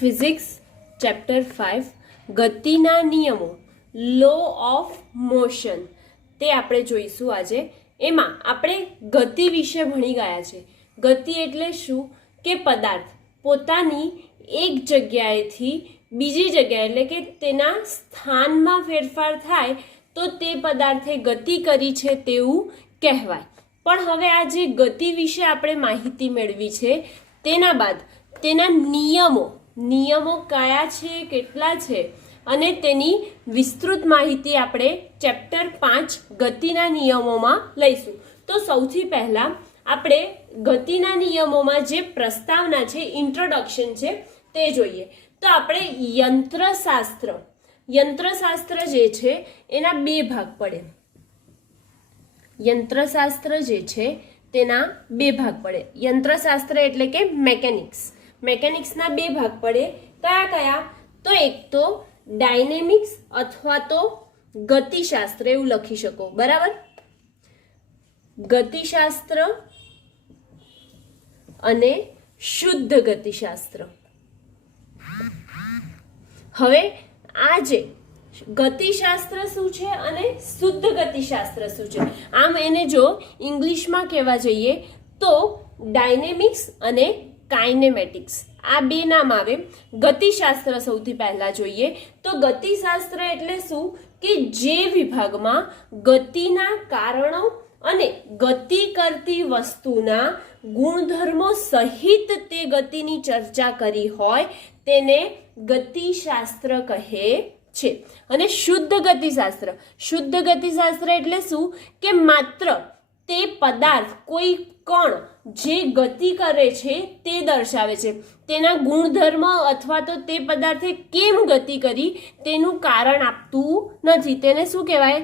Physics chapter 5 ગતિના નિયમો law of motion તે આપણે જોઈશું આજે. એમાં આપણે ગતિ વિશે ભણી ગયા છે. ગતિ એટલે શું કે પદાર્થ પોતાની એક જગ્યાએથી બીજી જગ્યાએ એટલે કે તેના સ્થાનમાં ફેરફાર થાય તો તે પદાર્થે ગતિ કરી છે તેવું કહેવાય. પણ હવે આ જે ગતિ વિશે આપણે માહિતી મેળવી છે તેના બાદ તેના નિયમો કયા છે, કેટલા છે અને તેની વિસ્તૃત માહિતી આપણે ચેપ્ટર 5 ગતિના નિયમોમાં લઈશું. તો સૌથી પહેલા આપણે ગતિના નિયમોમાં જે પ્રસ્તાવના છે, ઇન્ટ્રોડક્શન છે તે જોઈએ. તો આપણે યંત્રશાસ્ત્ર જે છે એના બે ભાગ પડે. યંત્રશાસ્ત્ર જે છે તેના બે ભાગ પડે. યંત્રશાસ્ત્ર એટલે કે મેકેનિક્સના બે ભાગ પડે. કયા? તો એક તો ડાયનેમિક્સ અથવા તો ગતિશાસ્ત્ર એવું લખી શકો, બરાબર. ગતિશાસ્ત્ર અને શુદ્ધ ગતિશાસ્ત્ર. હવે આ જે ગતિશાસ્ત્ર શું છે અને શુદ્ધ ગતિશાસ્ત્ર શું છે, આમ એને જો ઇંગ્લિશમાં કહેવા જઈએ તો ડાયનેમિક્સ અને કાઇનેમેટિક્સ આ બે નામ આવે. ગતિશાસ્ત્ર સૌથી પહેલા જોઈએ તો ગતિશાસ્ત્ર એટલે શું કે જે વિભાગમાં ગતિના કારણો અને ગતિ કરતી વસ્તુના ગુણધર્મો સહિત તે ગતિની ચર્ચા કરી હોય તેને ગતિશાસ્ત્ર કહે છે. અને શુદ્ધ ગતિશાસ્ત્ર એટલે શું કે માત્ર તે પદાર્થ, કોઈ કણ જે ગતિ કરે છે તે દર્શાવે છે. તેના ગુણધર્મ અથવા તો તે પદાર્થે કેમ ગતિ કરી તેનું કારણ આપતું નથી. તેને શું કહેવાય?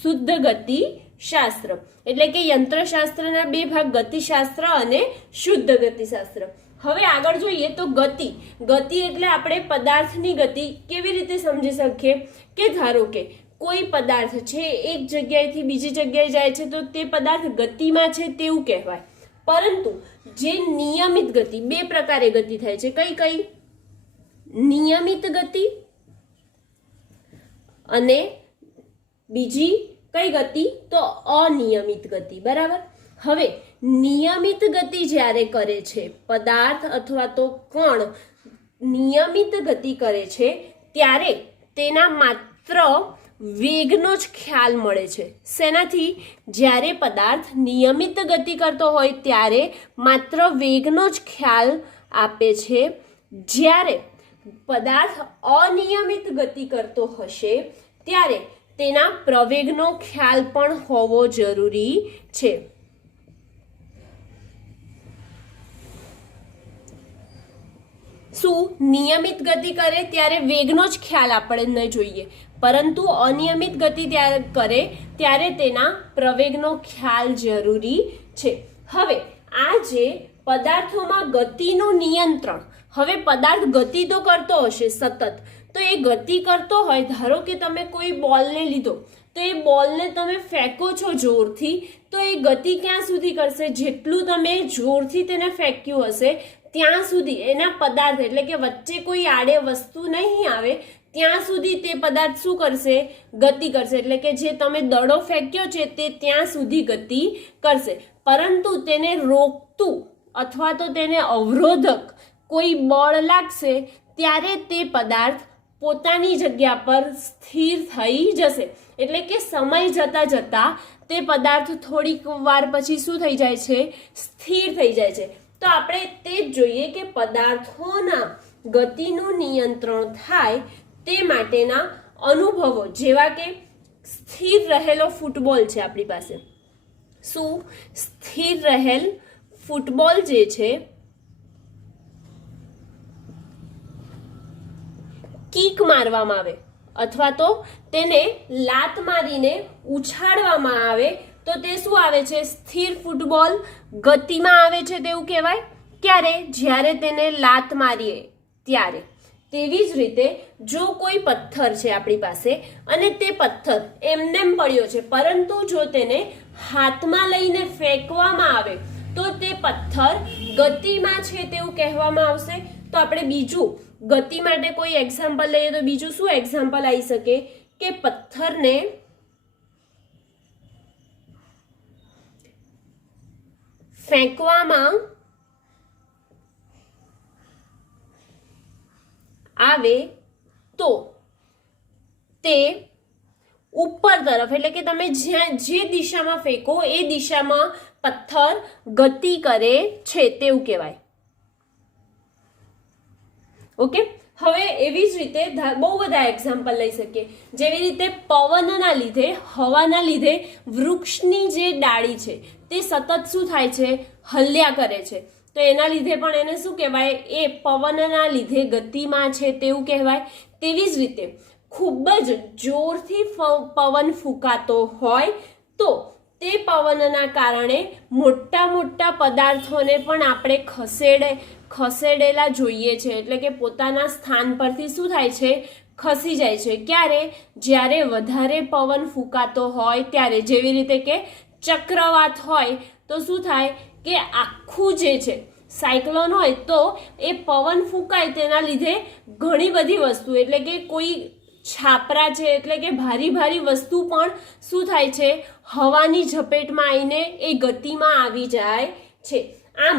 શુદ્ધ ગતિશાસ્ત્ર. એટલે કે યંત્રશાસ્ત્રના બે ભાગ ગતિશાસ્ત્ર અને શુદ્ધ ગતિશાસ્ત્ર. હવે આગળ જોઈએ તો ગતિ એટલે આપણે પદાર્થની ગતિ કેવી રીતે સમજી શકીએ કે ધારો કે કોઈ પદાર્થ છે એક જગ્યાએથી બીજી જગ્યાએ જાય છે તો તે પદાર્થ ગતિમાં છે તેવું કહેવાય. પરંતુ જે નિયમિત ગતિ, બે પ્રકારે ગતિ થાય છે. કઈ? નિયમિત ગતિ અને બીજી કઈ ગતિ? તો અનિયમિત ગતિ, બરાબર. હવે નિયમિત ગતિ જ્યારે કરે છે પદાર્થ અથવા તો કણ નિયમિત ગતિ કરે છે ત્યારે તેના માત્ર વેગનો જ ખ્યાલ મળે છે. શેનાથી? જ્યારે પદાર્થ નિયમિત ગતિ કરતો હોય ત્યારે માત્ર વેગનો જ ખ્યાલ આપે છે. જ્યારે પદાર્થ અનિયમિત ગતિ કરતો હશે ત્યારે તેના પ્રવેગનો ખ્યાલ પણ હોવો જરૂરી છે. શું નિયમિત ગતિ કરે ત્યારે વેગનો જ ખ્યાલ આપણે ન જોઈએ, પરંતુ અનિયમિત ગતિ કરે ત્યારે તેના પ્રવેગનો ખ્યાલ જરૂરી છે. હવે આ જે પદાર્થોમાં ગતિનું નિયંત્રણ, હવે પદાર્થ ગતિ તો કરતો હશે સતત, તો એ ગતિ કરતો હોય, ધારો કે તમે કોઈ બોલને લીધો તો એ બોલને તમે ફેંકો છો જોરથી, તો એ ગતિ ક્યાં સુધી કરશે? જેટલું તમે જોરથી તેને ફેંક્યું હશે ત્યાં સુધી એના પદાર્થ એટલે કે વચ્ચે કોઈ આડે વસ્તુ નહીં આવે ત્યાં સુધી તે પદાર્થ શું કરશે? ગતિ કરશે. એટલે કે જે તમે દડો ફેંક્યો છે તે ત્યાં સુધી ગતિ કરશે. પરંતુ તેને રોકતું અથવા તો તેને અવરોધક કોઈ બળ લાગશે ત્યારે તે પદાર્થ પોતાની જગ્યા પર સ્થિર થઈ જશે. એટલે કે સમય જતા તે પદાર્થ થોડીક વાર પછી શું થઈ જાય છે? સ્થિર થઈ જાય છે. તો આપણે તે જ જોઈએ કે પદાર્થોના ગતિનું નિયંત્રણ થાય તે માટેના અનુભવો, જેવા કે સ્થિર રહેલો ફૂટબોલ છે આપણી પાસે. શું સ્થિર રહેલ ફૂટબોલ જે છે કિક મારવામાં આવે અથવા તો તેને લાત મારીને ઉછાળવામાં આવે તો તે શું આવે છે? સ્થિર ફૂટબોલ ગતિમાં આવે છે તેવું કહેવાય. ક્યારે? જ્યારે તેને લાત મારીએ ત્યારે. તેવી જ રીતે જો કોઈ પથ્થર છે આપણી પાસે અને તે પથ્થર એમનેમ પડ્યો છે, પરંતુ જો તેને હાથમાં લઈને ફેંકવામાં આવે તો તે પથ્થર ગતિમાં છે તેવું કહેવામાં આવશે. તો આપણે બીજું ગતિ માટે કોઈ એક્ઝામ્પલ લઈએ તો બીજું શું એક્ઝામ્પલ આવી શકે કે પથ્થરને ફેંકવામાં આવે તો તે ઉપર તરફ એટલે કે તમે જ્યાં જે દિશામાં ફેંકો એ દિશામાં પથ્થર ગતિ કરે છે તેવું કહેવાય. ઓકે, હવે એવી જ રીતે બહુ બધા એક્ઝામ્પલ લઈ શકીએ. જેવી રીતે પવનના લીધે, હવાના લીધે વૃક્ષની જે ડાળી છે તે સતત શું થાય છે, હલ્યા કરે છે. તો એના લીધે પણ એને શું કહેવાય, એ પવનના લીધે ગતિમાં છે તેવું કહેવાય. તેવી જ રીતે ખૂબ જ જોરથી પવન ફૂંકાતો હોય તો તે પવનના કારણે મોટા મોટા પદાર્થોને પણ આપણે ખસેડેલા જોઈએ છે. એટલે કે પોતાના સ્થાન પરથી શું થાય છે, ખસી જાય છે. ક્યારે? જ્યારે વધારે પવન ફૂંકાતો હોય ત્યારે. જેવી રીતે કે ચક્રવાત હોય તો શું થાય કે આખું જે છે સાયક્લોન હોય તો એ પવન ફૂંકાય તેના લીધે ઘણી બધી વસ્તુ એટલે કે કોઈ છાપરા છે એટલે કે ભારી ભારી વસ્તુ પણ શું થાય છે, હવાની ઝપેટમાં આવીને એ ગતિમાં આવી જાય છે. આમ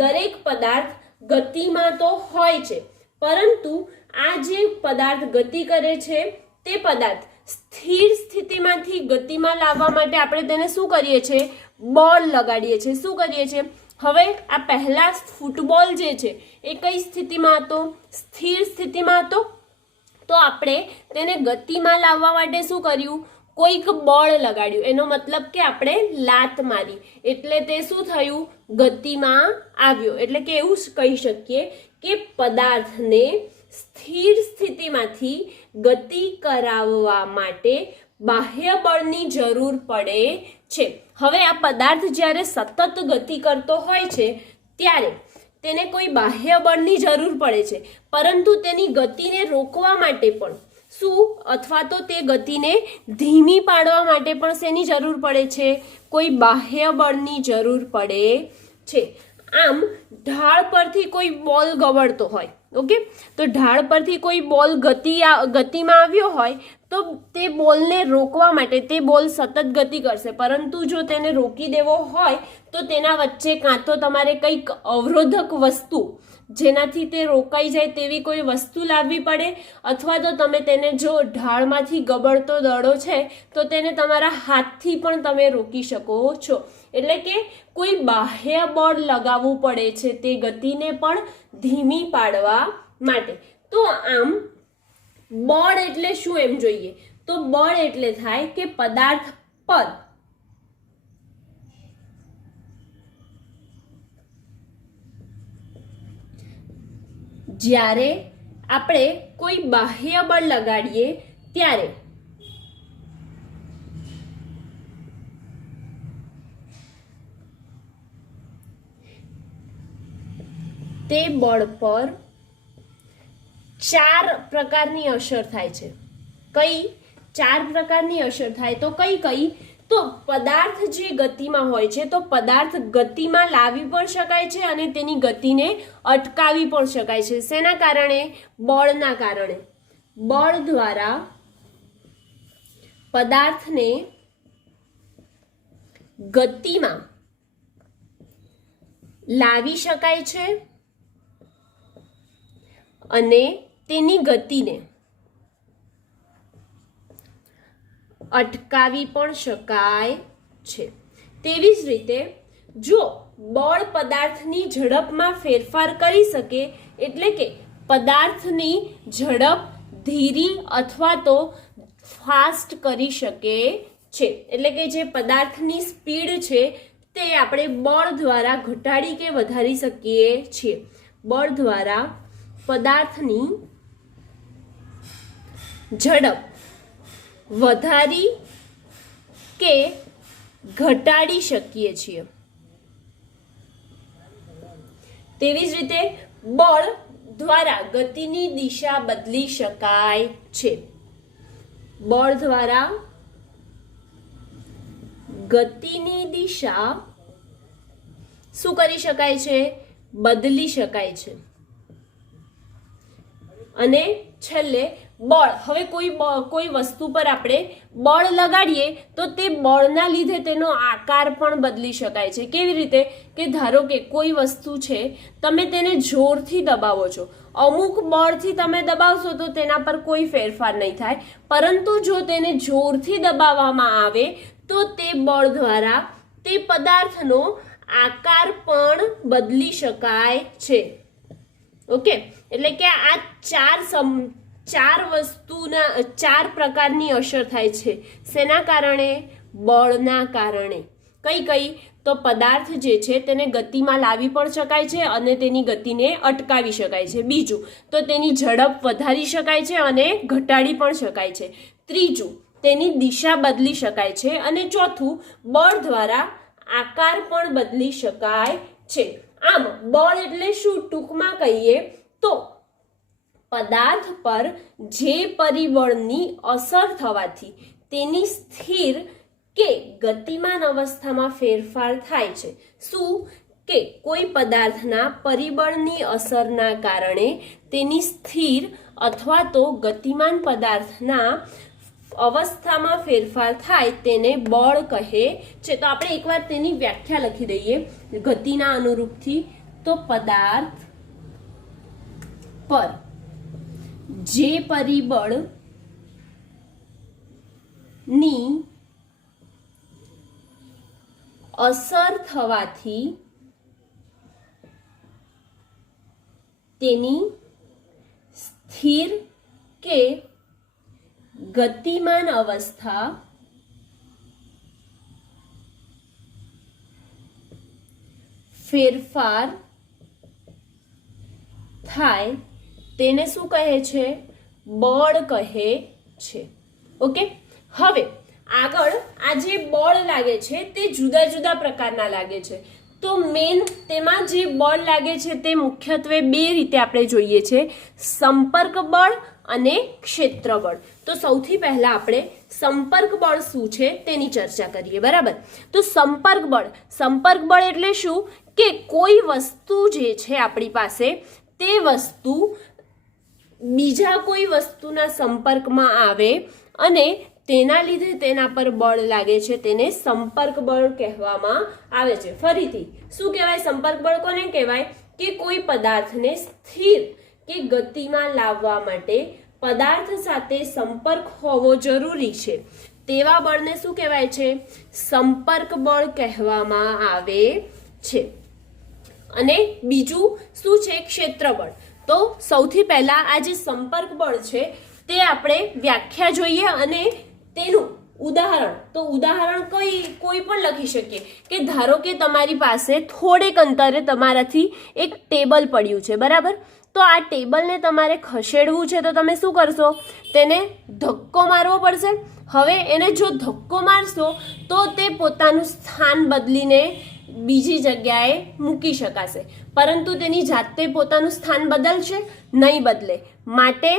દરેક પદાર્થ ગતિમાં તો હોય છે, પરંતુ આ જે પદાર્થ ગતિ કરે છે તે પદાર્થ સ્થિર સ્થિતિમાંથી ગતિમાં લાવવા માટે આપણે તેને શું કરીએ છીએ, બોલ લગાડીએ છીએ. શું કરીએ છીએ? હવે આ પહેલા ફૂટબોલ જે છે એ કઈ સ્થિતિમાં હતો, સ્થિર સ્થિતિમાં હતો. તો આપણે તેને ગતિમાં લાવવા માટે શું કર્યું, કોઈક બળ લગાડ્યું. એનો મતલબ કે આપણે લાત મારી એટલે તે શું થયું, ગતિમાં આવ્યો. એટલે કે એવું કહી શકીએ કે પદાર્થને સ્થિર સ્થિતિમાંથી ગતિ કરાવવા માટે બાહ્ય બળની જરૂર પડે છે. હવે આ પદાર્થ જ્યારે સતત ગતિ કરતો હોય છે ત્યારે તેને કોઈ બાહ્ય બળની જરૂર પડે છે, પરંતુ તેની ગતિને રોકવા માટે પણ શું, અથવા તો તે ગતિને ધીમી પાડવા માટે પણ શેની જરૂર પડે છે, કોઈ બાહ્ય બળની જરૂર પડે છે. આમ ઢાળ પરથી કોઈ બોલ ગવડતો હોય, ઓકે, તો ઢાળ પરથી કોઈ બોલ ગતિમાં આવ્યો હોય તો તે બોલને રોકવા માટે, તે બોલ સતત ગતિ કરશે, પરંતુ જો તેને રોકી દેવો હોય તો તેના વચ્ચે કાં તો તમારે કંઈક અવરોધક વસ્તુ જેનાથી તે રોકાઈ જાય તેવી કોઈ વસ્તુ લાવવી પડે, અથવા તો તમે તેને, જો ઢાળમાંથી ગબડતો દડો છે તો તેને તમારા હાથથી પણ તમે રોકી શકો છો. એટલે કે કોઈ બાહ્ય બળ લગાવવું પડે છે તે ગતિને પણ ધીમી પાડવા માટે. તો આમ બળ એટલે શું એમ જોઈએ તો બળ એટલે થાય કે પદાર્થ પર જ્યારે આપણે કોઈ બાહ્ય બળ લગાડીએ ત્યારે તે બળ પર 4 પ્રકારની અસર થાય છે. કઈ 4 પ્રકારની અસર થાય તો કઈ તો પદાર્થ જે ગતિમાં હોય છે તો પદાર્થ ગતિમાં લાવી પણ શકાય છે અને તેની ગતિને અટકાવી પણ શકાય છે. શેના કારણે? બળના કારણે. બળ દ્વારા પદાર્થને ગતિમાં લાવી શકાય છે અને તેની ગતિને અટકાવી પણ શકાય છે. તેવી જ રીતે જો બળ પદાર્થની ઝડપમાં ફેરફાર કરી શકે, એટલે કે પદાર્થની ઝડપ ધીરી અથવા તો ફાસ્ટ કરી શકે છે, એટલે કે જે પદાર્થની સ્પીડ છે તે આપણે બળ દ્વારા ઘટાડી કે વધારી શકીએ છીએ. બળ દ્વારા પદાર્થની ઝડપ વધારી કે ઘટાડી શકીએ છીએ. તેવી જ રીતે બળ દ્વારા ગતિની દિશા બદલી શકાય છે. બળ દ્વારા ગતિની દિશા શું કરી શકાય છે? બદલી શકાય છે. અને છેલ્લે બળ. હવે કોઈ વસ્તુ પર આપણે બળ લગાડીએ તો તે બળના લીધે તેનો આકાર પણ બદલી શકાય છે. કેવી રીતે? કે ધારો કે કોઈ વસ્તુ છે, તમે તેને જોરથી દબાવો છો, અમુક બળથી તમે દબાવશો તો તેના પર કોઈ ફેરફાર નહીં થાય, પરંતુ જો તેને જોરથી દબાવવામાં આવે તો તે બળ દ્વારા તે પદાર્થનો આકાર પણ બદલી શકાય છે. ઓકે, એટલે કે આ ચાર પ્રકારની અસર થાય છે. શેના કારણે? બળના કારણે. કઈ? તો પદાર્થ જે છે તેને ગતિમાં લાવી પણ શકાય છે અને તેની ગતિને અટકાવી શકાય છે. બીજું તો તેની ઝડપ વધારી શકાય છે અને ઘટાડી પણ શકાય છે. ત્રીજું, તેની દિશા બદલી શકાય છે. અને ચોથું, બળ દ્વારા આકાર પણ બદલી શકાય છે. આમ બળ એટલે શું? ટૂંકમાં કહીએ તો પદાર્થ પર જે પરિબળની અસર થવાથી તેની સ્થિર કે ગતિમાન અવસ્થામાં ફેરફાર થાય છે. શું? કે કોઈ પદાર્થના પરિબળની અસરના કારણે તેની સ્થિર અથવા તો ગતિમાન પદાર્થના અવસ્થામાં ફેરફાર થાય તેને બળ કહે છે. તો આપણે એકવાર તેની વ્યાખ્યા લખી દઈએ ગતિના અનુરૂપથી. તો પદાર્થ પર જે પરિબળ ની અસર થવાથી તેની સ્થિર કે ગતિમાન અવસ્થા ફેરફાર થાય તેને શું કહે છે? બળ કહે છે. ઓકે, હવે આગળ આ જે બળ લાગે છે તે જુદા જુદા પ્રકારના લાગે છે. તો મેન તેમાં જે બળ લાગે છે તે મુખ્યત્વે બે રીતે આપણે જોઈએ છે, સંપર્ક બળ અને ક્ષેત્ર બળ. તો સૌથી પહેલા આપણે સંપર્ક બળ શું છે તેની ચર્ચા કરીએ. બરાબર? તો સંપર્ક બળ એટલે શું? કે કોઈ વસ્તુ જે છે આપણી પાસે તે વસ્તુ બીજા કોઈ વસ્તુના સંપર્કમાં આવે અને તેના લીધે તેના પર બળ લાગે છે, તેને સંપર્ક બળ કહેવામાં આવે છે. ફરીથી શું કહેવાય? સંપર્ક બળ કોને કહેવાય? કે કોઈ પદાર્થને સ્થિર કે ગતિમાં લાવવા માટે પદાર્થ સાથે સંપર્ક હોવો જરૂરી છે. તેવા બળને શું કહેવાય છે? સંપર્ક બળ કહેવામાં આવે છે. અને બીજું શું છે? ક્ષેત્ર બળ. તો સૌથી પહેલા આ જે સંપર્ક બળ છે તે આપણે વ્યાખ્યા જોઈએ અને તેનું ઉદાહરણ. તો ઉદાહરણ કોઈ પણ લખી શકીએ. કે ધારો કે તમારી પાસે થોડેક અંતરે તમારાથી એક ટેબલ પડ્યું છે. બરાબર? તો આ ટેબલને તમારે ખસેડવું છે તો તમે શું કરશો? તેને ધક્કો મારવો પડશે. હવે એને જો ધક્કો મારશો તો તે પોતાનું સ્થાન બદલીને બીજી જગ્યાએ મૂકી શકાશે, પરંતુ તેની જાતે પોતાનું સ્થાન બદલશે નહીં? બદલે. માટે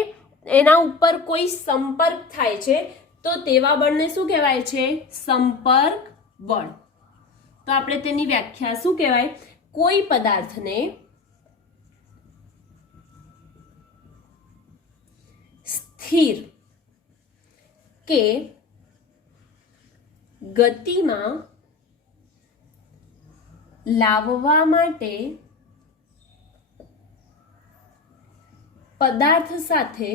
એના ઉપર કોઈ સંપર્ક થાય છે તો તેવા બળને શું કહેવાય છે? સંપર્ક બળ. તો આપણે તેની વ્યાખ્યા શું કહેવાય? કોઈ પદાર્થને સ્થિર કે ગતિમાં લાવવા માટે પદાર્થ સાથે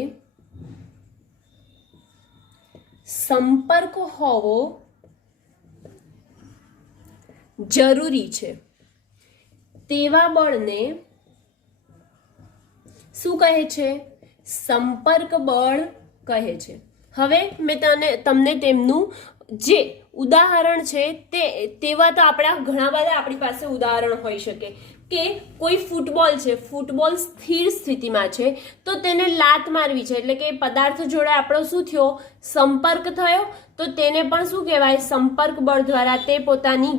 સંપર્ક હોવો જરૂરી છે તેવા બળને શું કહે છે? સંપર્ક બળ કહે છે. હવે મેં તમને તેમનું જે ઉદાહરણ છે તેવા તો આપણા ઘણા બધા આપણી પાસે ઉદાહરણ હોઈ શકે. કે કોઈ ફૂટબોલ છે, ફૂટબોલ સ્થિર સ્થિતિમાં છે તો તેને લાત મારવી છે, એટલે કે પદાર્થ જોડે આપણો શું થયો? સંપર્ક થયો. તો તેને પણ શું કહેવાય? સંપર્ક બળ દ્વારા તે પોતાની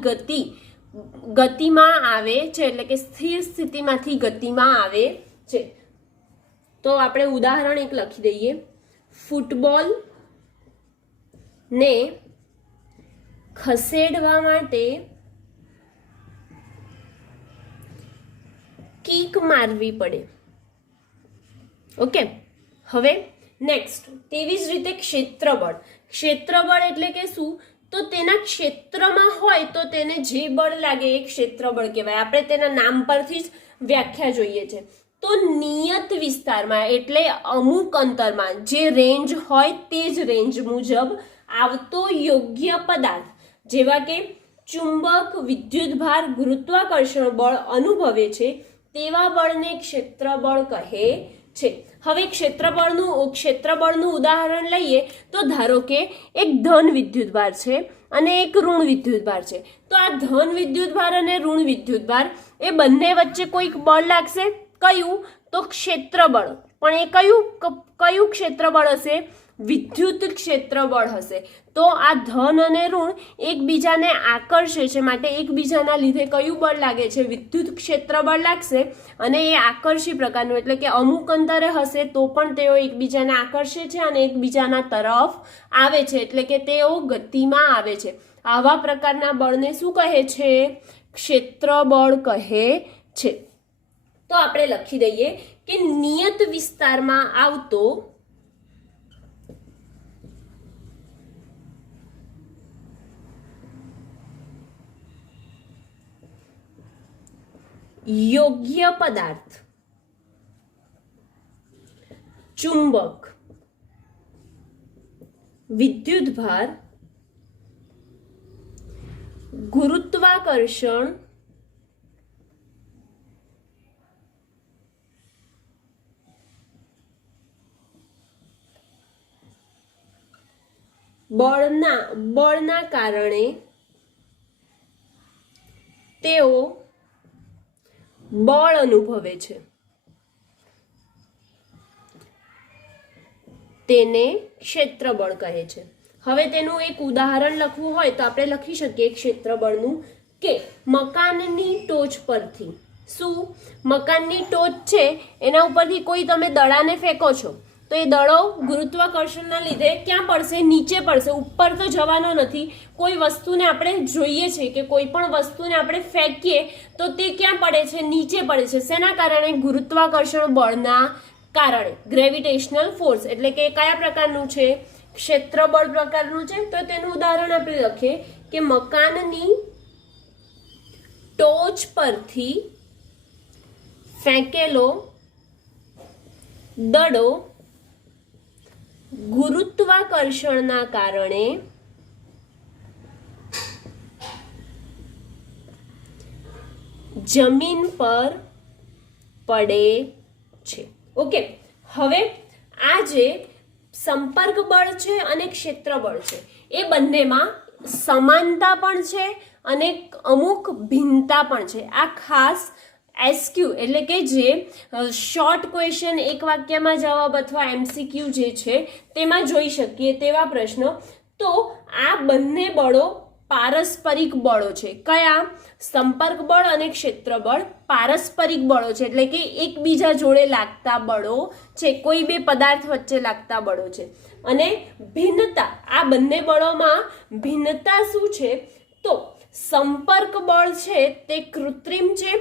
ગતિમાં આવે છે, એટલે કે સ્થિર સ્થિતિમાંથી ગતિમાં આવે છે. તો આપણે ઉદાહરણ એક લખી દઈએ. ફૂટબોલ ને ખસેડવા માટે કિક મારવી પડે. ઓકે, હવે નેક્સ્ટ તેવી જ રીતે ક્ષેત્રબળ એટલે કે શું, તો તેના ક્ષેત્રમાં હોય તો તેને જે બળ લાગે એ ક્ષેત્રબળ કહેવાય. આપણે તેના નામ પરથી જ વ્યાખ્યા જોઈએ છે. તો નિયત વિસ્તારમાં એટલે અમુક અંતરમાં જે રેન્જ હોય તે જ રેન્જ મુજબ આવતો યોગ્ય પદાર્થ, જેવા કે ચુંબક, વિદ્યુતભાર, ગુરુત્વાકર્ષણ બળ અનુભવે છે તેવા બળને ક્ષેત્રબળ કહે છે. હવે ક્ષેત્રબળનું ઉદાહરણ લઈએ તો ધારો કે એક ધન વિદ્યુતભાર છે અને એક ઋણ વિદ્યુતભાર છે. તો આ ધન વિદ્યુતભાર અને ઋણ વિદ્યુતભાર એ બંને વચ્ચે કોઈક બળ લાગશે. કયું? તો ક્ષેત્રબળ. પણ એ કયું ક્ષેત્રબળ હશે? વિદ્યુત ક્ષેત્રબળ હશે. તો આ ધન અને ઋણ એકબીજાને આકર્ષે છે, માટે એકબીજાના લીધે કયું બળ લાગે છે? વિદ્યુત ક્ષેત્રબળ લાગશે. અને એ આકર્ષી પ્રકારનું એટલે કે અમુક અંતરે હશે તો પણ તેઓ એકબીજાને આકર્ષે છે અને એકબીજાના તરફ આવે છે, એટલે કે તેઓ ગતિમાં આવે છે. આવા પ્રકારના બળને શું કહે છે? ક્ષેત્રબળ કહે છે. તો આપણે લખી દઈએ કે નિયત વિસ્તારમાં આવતો યોગ્ય પદાર્થ ચુંબક, વિદ્યુતભાર, ગુરુત્વાકર્ષણ બળના કારણે તેઓ બળ અનુભવે છે, તેને ક્ષેત્રબળ કહે છે. હવે તેનું એક ઉદાહરણ લખવું હોય તો આપણે લખી શકીએ ક્ષેત્રબળનું કે મકાનની ટોચ પરથી, શું? મકાનની ટોચ છે એના ઉપરથી કોઈ તમે દડાને ફેંકો છો તો એ દડો ગુરુત્વાકર્ષણના લીધે ક્યાં પડશે? નીચે પડશે. ઉપર તો જવાનો નથી. કોઈ વસ્તુને આપણે જોઈએ છે કે કોઈ પણ વસ્તુને આપણે ફેંકીએ તો તે ક્યાં પડે છે? નીચે પડે છે. શેના કારણે? ગુરુત્વાકર્ષણ બળના કારણે. ગ્રેવિટેશનલ ફોર્સ એટલે કે કયા પ્રકારનું છે? ક્ષેત્રબળ પ્રકારનું છે. તો તેનું ઉદાહરણ આપણે લખીએ કે મકાનની ટોચ પરથી ફેંકેલો દડો ગુરુત્વાકર્ષણના કારણે જમીન પર પડે છે. ઓકે, હવે આ જે સંપર્ક બળ છે અને ક્ષેત્રબળ છે એ બંનેમાં સમાનતા પણ છે અને અમુક ભિન્નતા પણ છે. આ ખાસ એસક્યુ એટલે કે જે શોર્ટ ક્વેશ્ચન, એક વાક્યમાં જવાબ અથવા એમસીક્યુ જે છે તેમાં જોઈ શકીએ તેવા પ્રશ્નો. તો આ બંને બળો પારસ્પરિક બળો છે. કયા? સંપર્ક બળ અને ક્ષેત્રબળ પારસ્પરિક બળો છે, એટલે કે એકબીજા જોડે લાગતા બળો છે, કોઈ બે પદાર્થ વચ્ચે લાગતા બળો છે. અને ભિન્નતા, આ બંને બળોમાં ભિન્નતા શું છે? તો સંપર્ક બળ છે તે કૃત્રિમ છે,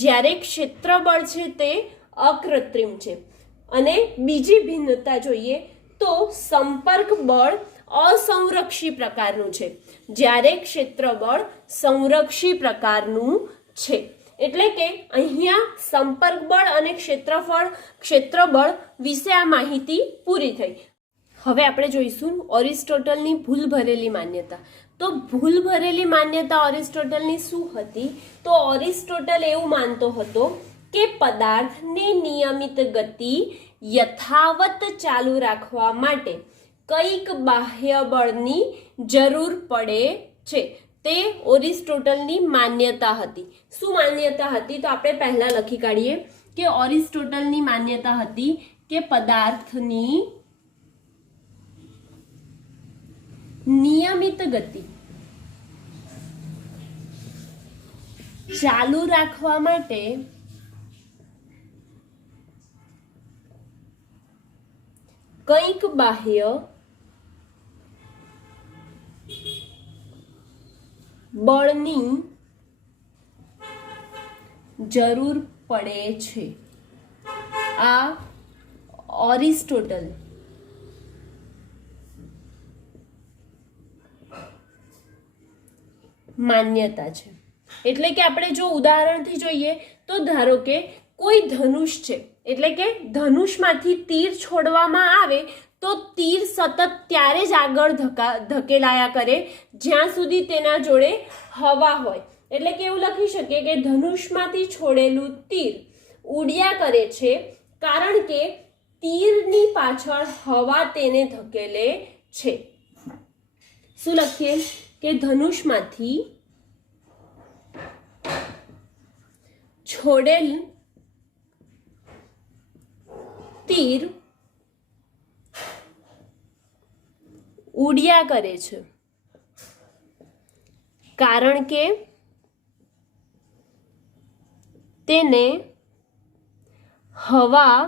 જ્યારે ક્ષેત્રબળ છે તે અકૃત્રિમ છે. અને બીજી ભિન્નતા જોઈએ તો સંપર્ક બળ અસંરક્ષી પ્રકારનું છે, જ્યારે ક્ષેત્રબળ સંરક્ષી પ્રકારનું છે. એટલે કે અહીંયા સંપર્ક બળ અને ક્ષેત્રબળ વિશે આ માહિતી પૂરી થઈ. હવે આપણે જોઈશું એરિસ્ટોટલની ભૂલ ભરેલી માન્યતા. તો ભૂલ ભરેલી માન્યતા એરિસ્ટોટલની શું હતી? તો એરિસ્ટોટલ એવું માનતો હતો કે પદાર્થની નિયમિત ગતિ યથાવત ચાલુ રાખવા માટે કઈક બાહ્ય બળની જરૂર પડે છે. તે એરિસ્ટોટલની માન્યતા હતી. શું માન્યતા હતી? તો આપણે પહેલા લખી કાઢીએ કે એરિસ્ટોટલની માન્યતા હતી કે પદાર્થની નિયમિત ગતિ ચાલુ રાખવા માટે કંઈક બાહ્ય બળની જરૂર પડે છે. આ ઓરિસ્ટોટલ માન્યતા છે. એટલે કે આપણે જો ઉદાહરણથી જોઈએ તો ધારો કે કોઈ ધનુષ છે, એટલે કે ધનુષમાંથી તીર છોડવામાં આવે તો તીર સતત ત્યારે જ આગળ ધકેલાયા કરે જ્યાં સુધી તેના જોડે હવા હોય. એટલે કે એવું લખી શકીએ કે ધનુષમાંથી છોડેલું તીર ઉડ્યા કરે છે કારણ કે તીરની પાછળ હવા તેને ધકેલે છે. શું લખીએ કે ધનુષમાંથી છોડેલ તીર ઉડ્યા કરે છે કારણ કે તેને હવા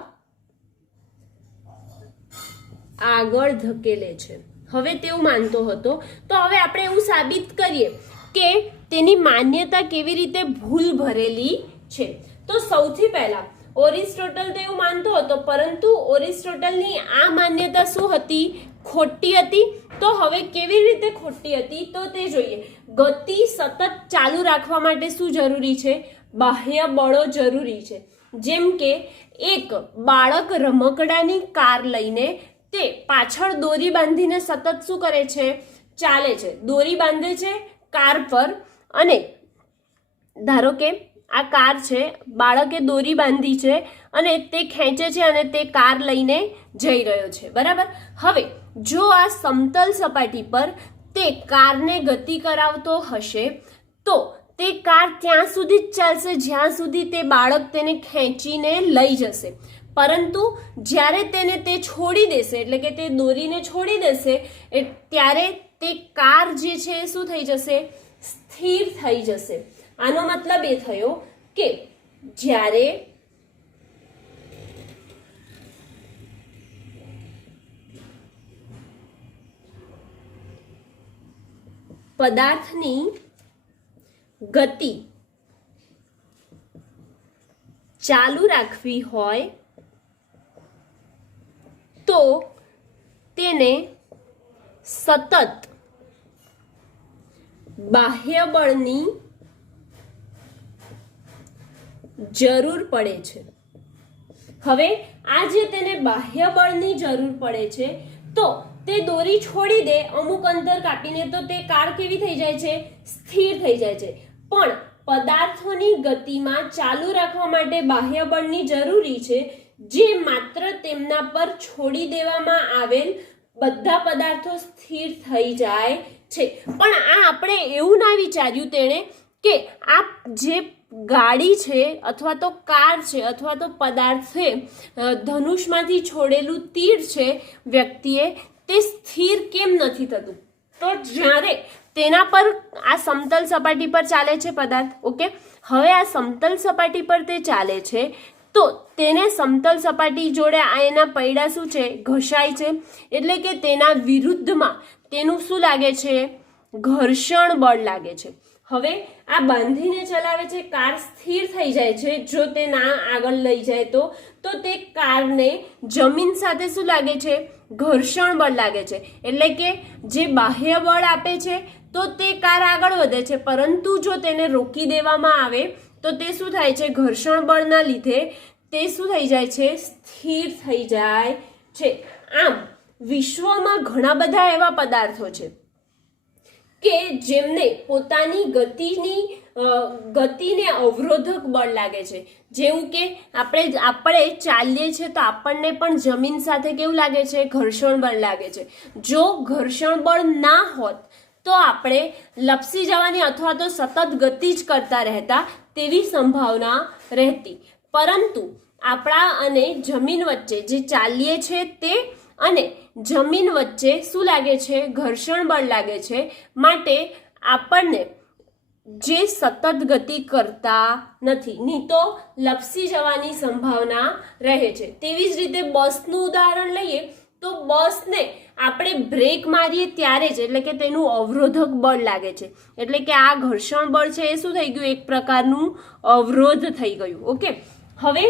આગળ ધકેલે છે. હવે તેવું માનતો હતો, તો હવે આપણે એવું સાબિત કરીએ કે તેની માન્યતા કેવી રીતે ભૂલ ભરેલી છે. તો સૌથી પહેલા ઓરિસ્ટોટલ તો એવું માનતો હતો, પરંતુ ઓરિસ્ટોટલની આ માન્યતા શું હતી? ખોટી હતી. તો હવે કેવી રીતે ખોટી હતી તો તે જોઈએ. ગતિ સતત ચાલુ રાખવા માટે શું જરૂરી છે? બાહ્ય બળો જરૂરી છે. જેમ કે એક બાળક રમકડાની કાર લઈને તે પાછળ દોરી બાંધીને સતત શું કરે છે? ચાલે છે. દોરી બાંધે છે કાર પર, અને ધારો કે આ કાર છે, બાળકે દોરી બાંધી છે અને તે ખેંચે છે અને તે કાર લઈને જઈ રહ્યો છે. બરાબર. હવે જો આ સમતલ સપાટી પર તે કારને ગતિ કરાવતો હશે તો તે કાર ત્યાં સુધી જ ચાલશે જ્યાં સુધી તે બાળક તેને ખેંચીને લઈ જશે. પરંતુ જ્યારે તેને તે છોડી દેશે, એટલે કે તે દોરીને છોડી દેશે, ત્યારે તે કાર જે છે એ શું થઈ જશે? સ્થિર થઈ જશે. આનો મતલબ એ થયો કે જ્યારે પદાર્થની ગતિ ચાલુ રાખવી હોય તો તેને સતત બાહ્ય બળની જરૂર પડે છે. હવે આ જે તેને બાહ્ય બળની જરૂર પડે છે, તો તે દોરી છોડી દે અમુક અંતર કાપીને તો તે કાર કેવી થઈ જાય છે? સ્થિર થઈ જાય છે. પણ પદાર્થોની ગતિમાં ચાલુ રાખવા માટે બાહ્ય બળની જરૂરી છે, જે માત્ર તેમના પર છોડી દેવામાં આવેલ બધા પદાર્થો સ્થિર થઈ જાય છે. પણ આ આપણે એવું ના વિચાર્યું તેણે કે આ જે ગાડી છે અથવા તો કાર છે અથવા તો પદાર્થ છે, ધનુષમાંથી છોડેલું તીર છે વ્યક્તિએ, તે સ્થિર કેમ નથી થતું? તો જ્યારે તેના પર આ સમતલ સપાટી પર ચાલે છે પદાર્થ, ઓકે, હવે આ સમતલ સપાટી પર તે ચાલે છે તો તેને સમતલ સપાટી જોડે આ એના પૈડા શું છે? ઘસાય છે. એટલે કે તેના વિરુદ્ધમાં તેનું શું લાગે છે? ઘર્ષણ બળ લાગે છે. હવે આ બાંધીને ચલાવે છે, કાર સ્થિર થઈ જાય છે જો તે ના આગળ લઈ જાય તો તે કારને જમીન સાથે શું લાગે છે? ઘર્ષણ બળ લાગે છે. એટલે કે જે બાહ્ય બળ આપે છે તો તે કાર આગળ વધે છે, પરંતુ જો તેને રોકી દેવામાં આવે તો તે શું થાય છે? ઘર્ષણ બળના લીધે તે શું થઈ જાય છે? સ્થિર થઈ જાય છે. આમ વિશ્વમાં ઘણા બધા એવા પદાર્થો છે કે જેમને પોતાની ગતિને અવરોધક બળ લાગે છે. જેવું કે આપણે ચાલીએ છીએ તો આપણને પણ જમીન સાથે કેવું લાગે છે? ઘર્ષણ બળ લાગે છે. જો ઘર્ષણ બળ ના હોત તો આપણે લપસી જવાની અથવા તો સતત ગતિ જ કરતા રહેતા તેવી સંભાવના રહેતી. પરંતુ આપણા અને જમીન વચ્ચે જે ચાલીએ છે તે અને જમીન વચ્ચે શું લાગે છે? ઘર્ષણ બળ લાગે છે. માટે આપણને જે સતત ગતિ કરતા નથી, નહીં તો લપસી જવાની સંભાવના રહે છે. તેવી જ રીતે બસનું ઉદાહરણ લઈએ તો બસને આપણે બ્રેક મારીએ ત્યારે જ, એટલે કે તેનું અવરોધક બળ લાગે છે. એટલે કે આ ઘર્ષણ બળ છે એ શું થઈ ગયું? એક પ્રકારનું અવરોધ થઈ ગયું. ઓકે, હવે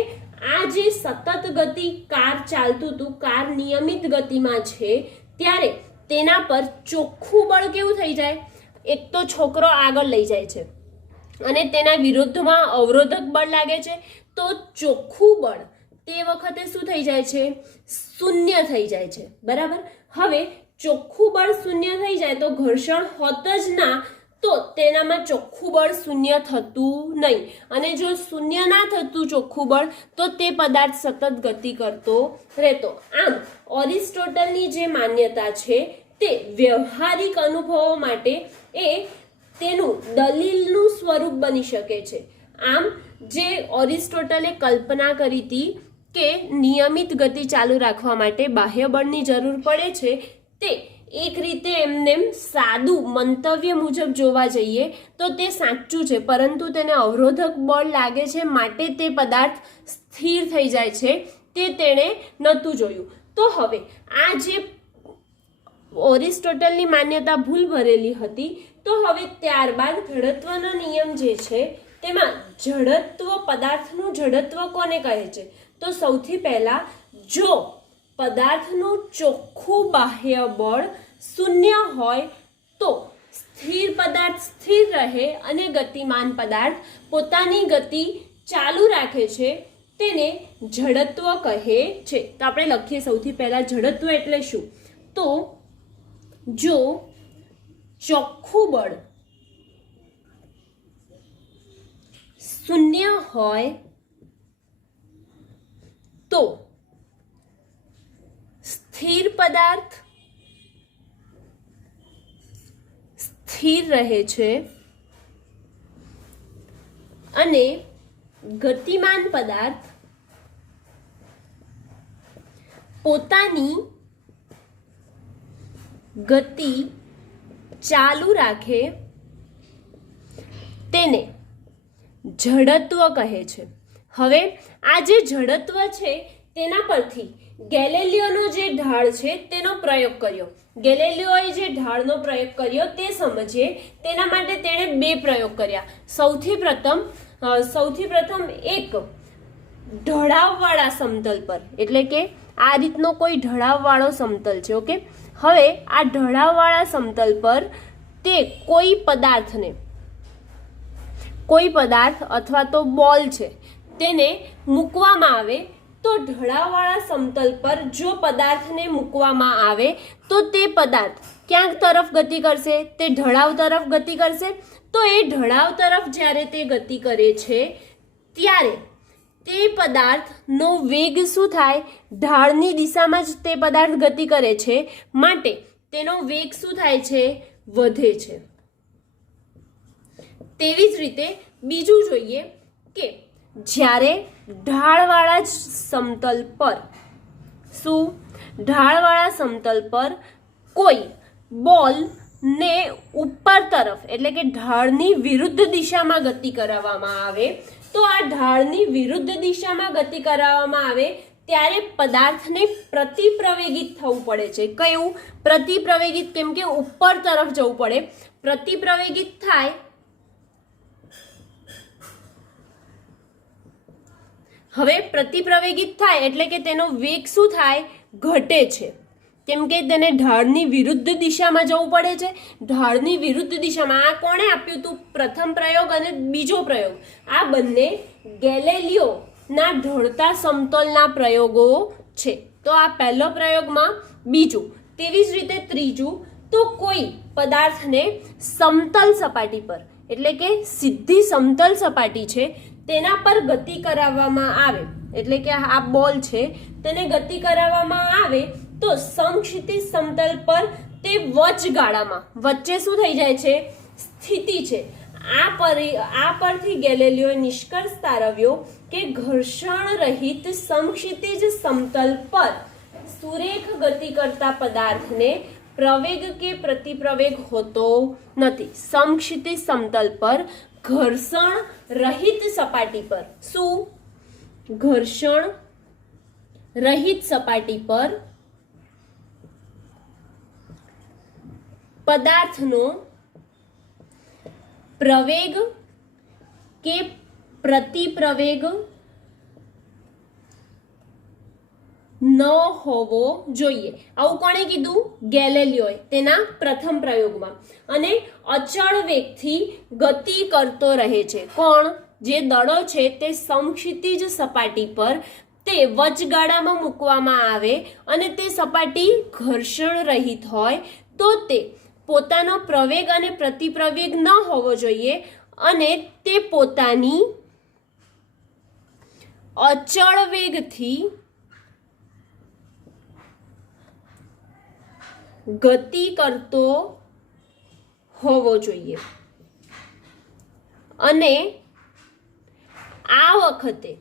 આ જે સતત ગતિ કાર ચાલતું હતું, કાર નિયમિત ગતિમાં છે, ત્યારે તેના પર ચોખ્ખું બળ કેવું થઈ જાય? એક તો છોકરો આગળ લઈ જાય છે અને તેના વિરુદ્ધમાં અવરોધક બળ લાગે છે, તો ચોખ્ખું બળ તે વખતે શું થઈ જાય છે? શૂન્ય થઈ જાય છે, બરાબર. હવે ચોખ્ખું બળ શૂન્ય થઈ જાય તો ઘર્ષણ હોત જ ના, તો તેનામાં ચોખ્ખું બળ શૂન્ય થતું નહીં, અને જો શૂન્ય ના થતું ચોખ્ખું બળ તો તે પદાર્થ સતત ગતિ કરતો રહેતો. આમ એરિસ્ટોટલની જે માન્યતા છે તે વ્યવહારિક અનુભવો માટે એ તેનું દલીલનું સ્વરૂપ બની શકે છે. આમ જે એરિસ્ટોટલે કલ્પના કરી હતી કે નિયમિત ગતિ ચાલુ રાખવા માટે બાહ્ય બળની જરૂર પડે છે, તે એક રીતે એમને સાદું મંતવ્ય મુજબ જોવા જઈએ તો તે સાચું છે, પરંતુ તેને અવરોધક બળ લાગે છે માટે તે પદાર્થ સ્થિર થઈ જાય છે, તે તેણે નહોતું જોયું. તો હવે આ જે એરિસ્ટોટલની માન્યતા ભૂલ ભરેલી હતી, તો હવે ત્યારબાદ જડત્વનો નિયમ જે છે તેમાં જડત્વ, પદાર્થનું જડત્વ કોને કહે છે? તો સૌથી પહેલા જો પદાર્થનું ચોખ્ખું બાહ્ય બળ શૂન્ય હોય તો સ્થિર પદાર્થ સ્થિર રહે અને ગતિમાન પદાર્થ પોતાની ગતિ ચાલુ રાખે છે, તેને જડત્વ કહે છે. તો આપણે લખીએ સૌથી પહેલા જડત્વ એટલે શું? તો જો ચોખ્ખું બળ શૂન્ય હોય તો સ્થિર પદાર્થ સ્થિર રહે છે અને ગતિમાન પદાર્થ પોતાની ગતિ ચાલુ રાખે, તેને જડત્વ કહે છે. હવે આ જે જડત્વ છે તેના પરથી ગેલિલિયોનો જે ઢાળ છે તેનો પ્રયોગ કર્યો. ગેલિલિયોએ જે ઢાળનો પ્રયોગ કર્યો તે સમજીએ. તેના માટે તેણે બે પ્રયોગ કર્યા. સૌથી પ્રથમ એક ઢળાવવાળા સમતલ પર, એટલે કે આ રીતનો કોઈ ઢળાવવાળો સમતલ છે. ઓકે, હવે આ ઢળાવવાળા સમતલ પર તે કોઈ પદાર્થ અથવા તો બોલ છે તેને મૂકવામાં આવે, તો ઢળાવવાળા સમતલ પર જો પદાર્થને મૂકવામાં આવે તો તે પદાર્થ ક્યાંક તરફ ગતિ કરશે? તે ઢળાવ તરફ ગતિ કરશે. તો એ ઢળાવ તરફ જ્યારે તે ગતિ કરે છે ત્યારે તે પદાર્થનો વેગ શું થાય? ઢાળની દિશામાં જ તે પદાર્થ ગતિ કરે છે, માટે તેનો વેગ શું થાય છે? વધે છે. તેવી જ રીતે બીજું જોઈએ કે જ્યારે ઢાળવાળા સમતલ પર કોઈ બોલ ને ઉપર તરફ, એટલે કે ઢાળની વિરુદ્ધ દિશામાં ગતિ કરાવવામાં આવે, તો આ ઢાળની વિરુદ્ધ દિશામાં ગતિ કરાવવામાં આવે ત્યારે પદાર્થને પ્રતિપ્રવેગિત થવું પડે છે. કયું પ્રતિપ્રવેગિત? કેમ કે ઉપર તરફ જવું પડે. પ્રતિપ્રવેગિત થાય હવે પ્રતિપ્રવેગિત થાય એટલે કે તેનો વેગ શું થાય? ઘટે છે. કેમ કે તેને ઢાળની વિરુદ્ધ દિશામાં જવું પડે છે. ઢાળની વિરુદ્ધ દિશામાં આ કોણે આપ્યું હતું? પ્રથમ પ્રયોગ અને બીજો પ્રયોગ. આ બંને ગેલિલિયોના ઢળતા સમતોલના પ્રયોગો છે. તો આ પહેલો પ્રયોગમાં, બીજું. તેવી જ રીતે ત્રીજું, તો કોઈ પદાર્થને સમતલ સપાટી પર, એટલે કે સીધી સમતલ સપાટી છે તેના પર ગતિ કરાવવામાં આવે, એટલે કે આ બોલ છે તેને ગતિ કરાવવામાં આવે તો સમક્ષિતિજ સમતલ પર તે વચગાળામાં વચ્ચે શું થઈ જાય છે? સ્થિતિ છે. આ પરથી ગેલિલિયોએ નિષ્કર્ષ તારવ્યો કે ઘર્ષણ રહિત સમક્ષિતિજ સમતલ પર સુરેખ ગતિ કરતા પદાર્થને પ્રવેગ કે પ્રતિપ્રવેગ હોતો નથી. સમક્ષિતિજ સમતલ પર ઘર્ષણ રહિત સપાટી પર શું? ઘર્ષણ રહિત સપાટી પર પદાર્થનો પ્રવેગ કે પ્રતિપ્રવેગ ન હોવો જોઈએ. આવું કોણે કીધું? ગેલેલિયોએ તેના પ્રથમ પ્રયોગમાં. અને અચળ વેગથી ગતિ કરતો રહે છે. કોણ? જે દડો છે તે સમક્ષિતિજ સપાટી પર તે વચગાળામાં મૂકવામાં આવે અને તે સપાટી ઘર્ષણ રહિત હોય તો તે પોતાનો પ્રવેગ અને પ્રતિપ્રવેગ ન હોવો જોઈએ અને તે પોતાની અચળ વેગથી ગતિ કરતો હોવો જોઈએ. અને આ વખતે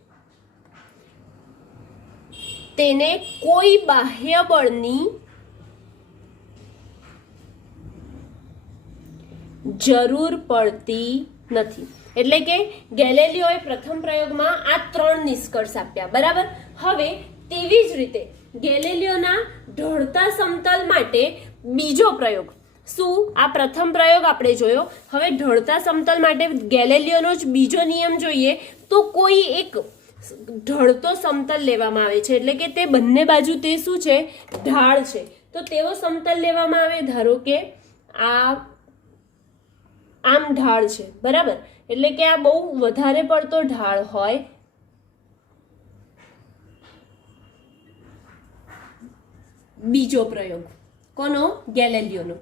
તેને કોઈ બાહ્ય બળની જરૂર પડતી નથી. એટલે કે ગેલેલિયોએ પ્રથમ પ્રયોગમાં આ 3 નિષ્કર્ષ આપ્યા. બરાબર. હવે તેવી જ રીતે ગેલેલિયોના ઢળતા સમતલ માટે બીજો પ્રયોગ. શું? આ પ્રથમ પ્રયોગ આપણે જોયો. હવે ઢળતા સમતલ માટે ગેલેલિયોનો જ બીજો નિયમ જોઈએ તો કોઈ એક ઢળતો સમતલ લેવામાં આવે છે. એટલે કે તે બંને બાજુ તે શું છે? ઢાળ છે. તો તેવો સમતલ લેવામાં આવે. ધારો કે આમ ઢાળ છે. બરાબર. એટલે કે આ બહુ વધારે પડતો ઢાળ હોય બીજો પ્રયોગ કોનો? ગેલેલિયોનો.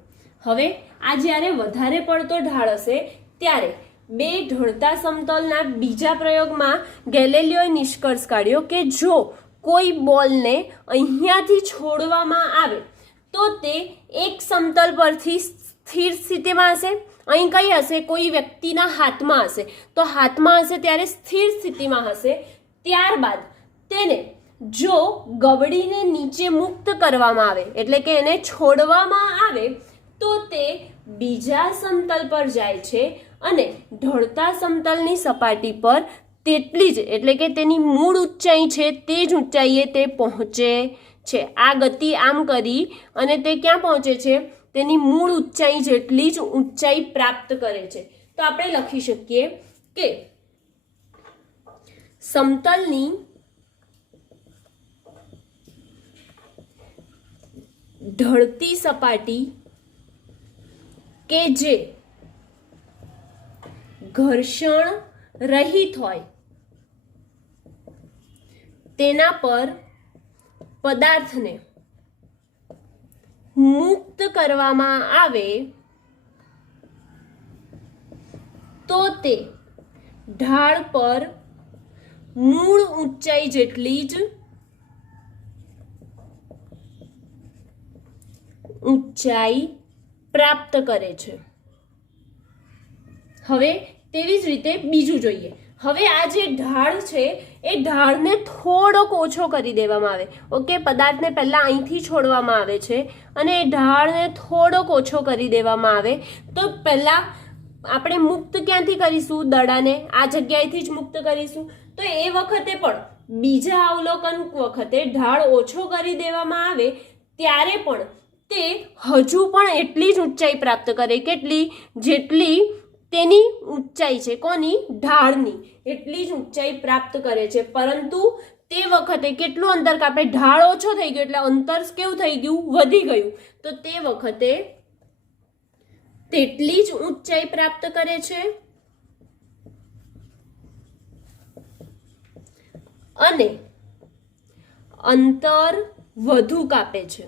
હવે આ જ્યારે વધારે પડતો ઢાળ હશે ત્યારે બે ઢળતા સમતલના બીજા પ્રયોગમાં ગેલેલિયોએ નિષ્કર્ષ કાઢ્યો કે જો કોઈ બોલને અહીંયાથી છોડવામાં આવે તો તે એક સમતલ પરથી સ્થિર સ્થિતિમાં હશે. અહીં કઈ હશે? કોઈ વ્યક્તિના હાથમાં હશે. તો હાથમાં હશે ત્યારે સ્થિર સ્થિતિમાં હશે. ત્યારબાદ તેને જો ગબડીને નીચે મુક્ત કરવામાં આવે એટલે કે એને છોડવામાં આવે તો તે બીજા સમતલ પર જાય છે અને ઢળતા સમતલની સપાટી પર તેટલી જ એટલે કે તેની મૂળ ઊંચાઈ છે તે જ ઊંચાઈએ તે પહોંચે છે. આ ગતિ આમ કરી અને તે ક્યાં પહોંચે છે? તેની મૂળ ઊંચાઈ જેટલી જ ઊંચાઈ પ્રાપ્ત કરે છે. તો આપણે લખી શકીએ કે સમતલની ઢળતી સપાટી કે જે ઘર્ષણ રહિત હોય તેના પર પદાર્થને મુક્ત કરવામાં આવે તો તે ઢાળ પર મૂળ ઊંચાઈ જેટલી જ ઊંચાઈ પ્રાપ્ત કરે છે. હવે તેવી જ રીતે બીજું જોઈએ. હવે આ જે ઢાળ છે એ ઢાળને થોડોક ઓછો કરી દેવામાં આવે. ઓકે. પદાર્થને પહેલા અહીંથી છોડવામાં આવે છે અને એ ઢાળને થોડોક ઓછો કરી દેવામાં આવે તો પહેલા આપણે મુક્ત ક્યાંથી કરીશું? દડાને આ જગ્યાએથી જ મુક્ત કરીશું. તો એ વખતે પણ બીજા અવલોકન વખતે ઢાળ ઓછો કરી દેવામાં આવે ત્યારે પણ તે હજુ પણ એટલી જ ઊંચાઈ પ્રાપ્ત કરે. કેટલી? જેટલી તેની ઊંચાઈ છે. કોની? ઢાળની. એટલી જ ઊંચાઈ પ્રાપ્ત કરે છે. પરંતુ તે વખતે કેટલું અંતર કાપે? ઢાળ ઓછો થઈ ગયો એટલે અંતર કેવું થઈ ગયું? વધી ગયું. તો તે વખતે તેટલી જ ઊંચાઈ પ્રાપ્ત કરે છે અને અંતર વધુ કાપે છે.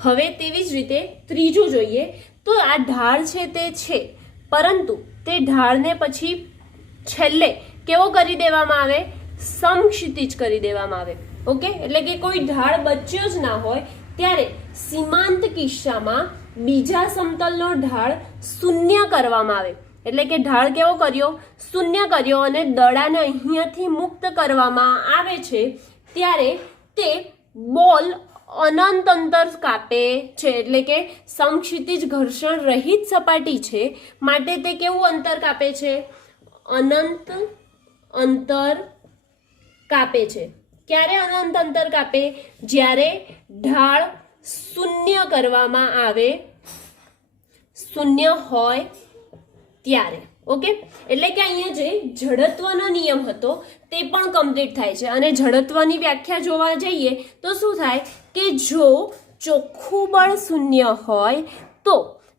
હવે તેવી જ રીતે ત્રીજું જોઈએ તો આ ઢાળ છે તે છે પરંતુ તે ઢાળને પછી છેલ્લે કેવો કરી દેવામાં આવે? સમક્ષિતિજ કરી દેવામાં આવે. ઓકે. એટલે કે કોઈ ઢાળ બચ્યો જ ના હોય ત્યારે સીમાંત કિસ્સામાં બીજા સમતલનો ઢાળ શૂન્ય કરવામાં આવે. એટલે કે ઢાળ કેવો કર્યો? શૂન્ય કર્યો અને દડાને અહીંયાથી મુક્ત કરવામાં આવે છે ત્યારે તે બોલ અનંત અંતર કાપે છે. એટલે કે સમક્ષિતિજ ઘર્ષણ રહિત સપાટી છે માટે તે કેવું અંતર કાપે છે? અનંત અંતર કાપે છે. ક્યારે અનંત અંતર કાપે? જ્યારે ઢાળ શૂન્ય કરવામાં આવે, શૂન્ય હોય ત્યારે. ઓકે. એટલે કે અહીંયા જે જડત્વનો નિયમ હતો તે પણ કમ્પ્લીટ થાય છે. અને જડત્વની વ્યાખ્યા જોવા જઈએ તો શું થાય કે જો ચોખ્ખું બળ શૂન્ય હોય તો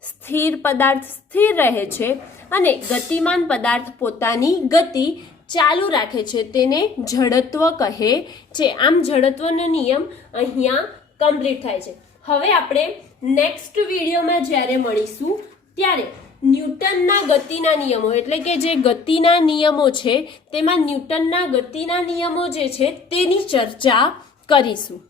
સ્થિર પદાર્થ સ્થિર રહે છે અને ગતિમાન પદાર્થ પોતાની ગતિ ચાલુ રાખે છે, તેને જડત્વ કહે છે. આમ જડત્વનો નિયમ અહીંયા કમ્પ્લીટ થાય છે. હવે આપણે નેક્સ્ટ વિડીયોમાં જ્યારે મળીશું ત્યારે ન્યૂટનના ગતિના નિયમો એટલે કે જે ગતિના નિયમો છે તેમાં ન્યૂટનના ગતિના નિયમો જે છે તેની ચર્ચા કરીશું.